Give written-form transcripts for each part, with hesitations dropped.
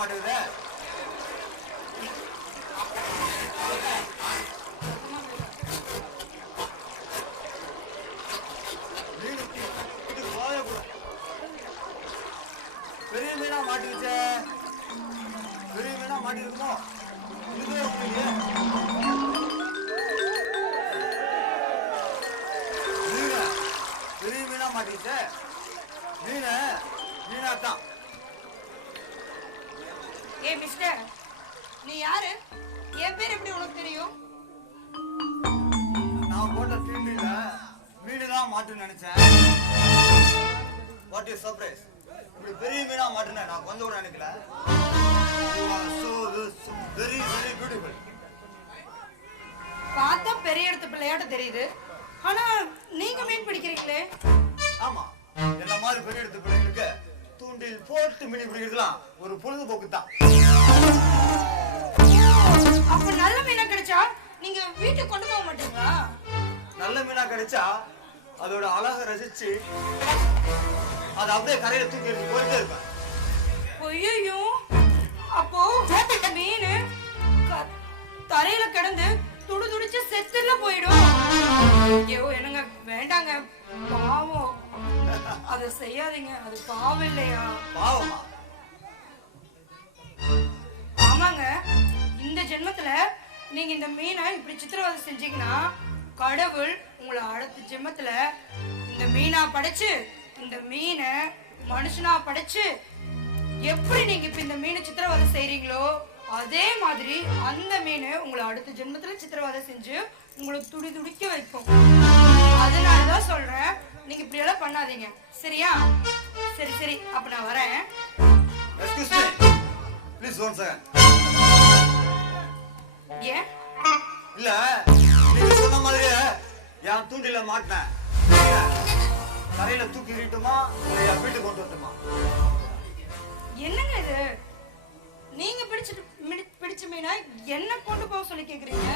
மாட்டேங்குது. பெரிய மீனா மாட்டிக்கிச்சே. பெரிய மீனா மாட்டிருக்குமோ? பெரிய மீனா மாட்டிக்கிச்சே. மீனாத்தான். ஏ மிஸ்டர், நீ யாரு? என் பேர் எப்படி உனக்கு தெரியும்? நான் போட்ட தீண்டில மீனுதான் மாட்டுன்னு நினைச்சேன். What is surprise? இப்படி பெரிய மீனா மாட்டுன நான் கொஞ்சம் கூட நினைக்கல. Very very beautiful. பார்த்தா பெரிய இடத்து பிள்ளையாட்ட தெரியுது. ஆனா நீங்க மீன் பிடிக்கிறீங்களே? ஆமா, என்ன மாதிரி பெரிய இடத்து பிள்ளைங்களுக்கு தூண்டில் போட்டு மீன் பிடிக்கிறதுலாம் ஒரு பொழுதுபோக்கு தான். அப்ப நல்ல மீனா கிடைச்சா நீங்க வீட்டுக்கு கொண்டு போக மாட்டீங்களா? நல்ல மீனா கிடைச்சா அதோட அழகை ரசிச்சு அது அப்படியே கரையில தூக்கி எடுத்து போயிட்டே இருப்பேன். ஐயோ, அப்போ மீன் தரையில கிடந்து துடு துடிச்சு செத்துல போயிடும். ஐயோ என்னங்க, வேண்டாங்க, பாவம். அத செய்யாதீங்க, அது பாவம் இல்லையா? பாவமா? ஆமாங்க, இந்த ஜென்மத்துல நீங்க இந்த மீனை இப்படி சித்திரவதை செஞ்சீங்கன்னா கடவுள் உங்களை அடுத்த ஜென்மத்துல இந்த மீனா படைச்சு இந்த மீனை மனுஷனா படைச்சு எப்படி நீங்க இப்ப இந்த மீனை சித்திரவதை செய்றீங்களோ அதே மாதிரி அந்த மீன் உங்களை அடுத்த ஜென்மத்துல சித்திரவதை செஞ்சு உங்களை துடி துடிக்க வைக்கும். அதனாலதான் சொல்றேன், நீங்க இப்படி எல்லாம் பண்ணாதீங்க, சரியா? சரி சரி, அப்ப நான் வரேன். Excuse me please, one second. ஏன்? இல்ல, நீங்க சொன்ன மாதிரியே என் தூண்டில மாட்டினேன். கரையில தூக்கி வீட்டுமா இல்லையா வீட்டுக்கு கொண்டு வரட்டுமா? என்னங்க இது? நீங்க பிடிச்ச மீனா என்ன கொண்டு போக சொல்லி கேக்குறீங்க?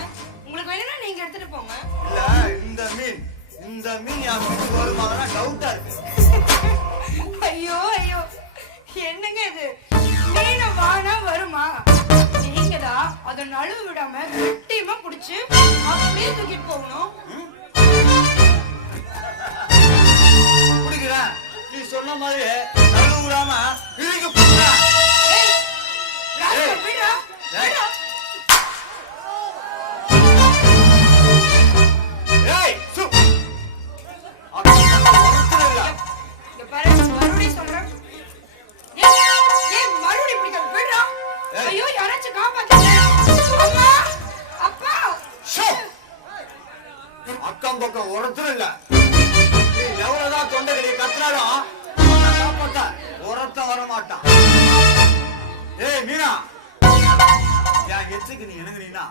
உங்களுக்கு வேணும்னா நீங்க எடுத்துட்டு போங்க. இல்ல, இந்த மீன் என் வீட்டுக்கு வருமானா டவுட்டா இருக்கு. ஐயோ ஐயோ, என்னங்க இது? மீனை வானா வருமா? நீங்க தான் அதை நழுவ விடாம கட்டியமா புடிச்சு அப்படியே தூக்கிட்டு போகணும். பிடிக்கிறேன், நீ சொன்ன மாதிரி நழுவ விடாம இழுக்க போறேன். மறுபடியும் சொல்றேன், மறுபடியும் பிடிக்காது, விடுறா. ஐயோ, யாராச்சும் காப்பாத்துங்க. அம்மா, அப்பா. அக்கம் பக்கம் ஒருத்தர் இல்ல. நீ எவ்வளவுதான் தொண்டைகளை கத்துனாலும் ஒருத்தன் வர மாட்டான். ஏய் மீனா, என் எச்சுக்கு நீ இணங்குனீன்னா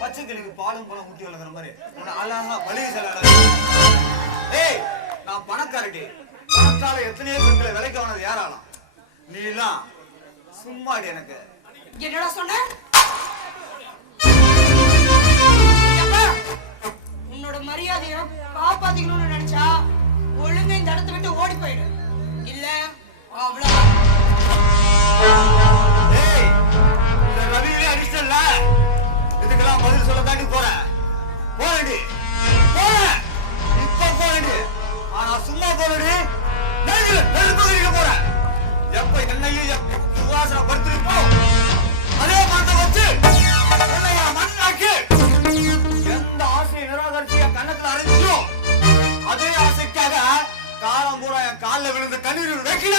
பச்சை கிளிக்கு பாலும் போல முட்டி வளர்க்குற மாதிரி உன்னை அழகா வலி செல்ல. ஏய், நான் பணக்காரட்டி. பணத்தால எத்தனையோ பெண்களை விலைக்கு வந்தது யாராலும். நீ எல்லாம் சும்மாடி. எனக்கு என்னடா சொன்ன? உன்னோட மரியாதைய காப்பாத்திக்கணும்னு நினைச்சா ஒழுங்கா இந்த இடத்தை விட்டு ஓடி போயிடு. இல்ல அவ்வளவு. ஏய், இந்த ரவியிலே அடிச்சல்ல, இதுக்கெல்லாம் பதில் சொல்ல தாண்டி போறேன். போறேன்டி, போறேன், இப்ப போறேன்டி. ஆனா சும்மா போறேன்டி, நெருப்பதிக்க போறேன். எப்ப என்னையும் சுவாசனை படுத்திருப்போ அதே மனத்தை வச்சு என்னைய மண்ணாக்கி எந்த ஆசையை நிராகரிச்சு என் கண்ணத்துல அரைச்சோ அதே ஆசைக்காக காலம் பூரா என் காலில் விழுந்த கண்ணீர் வைக்கல.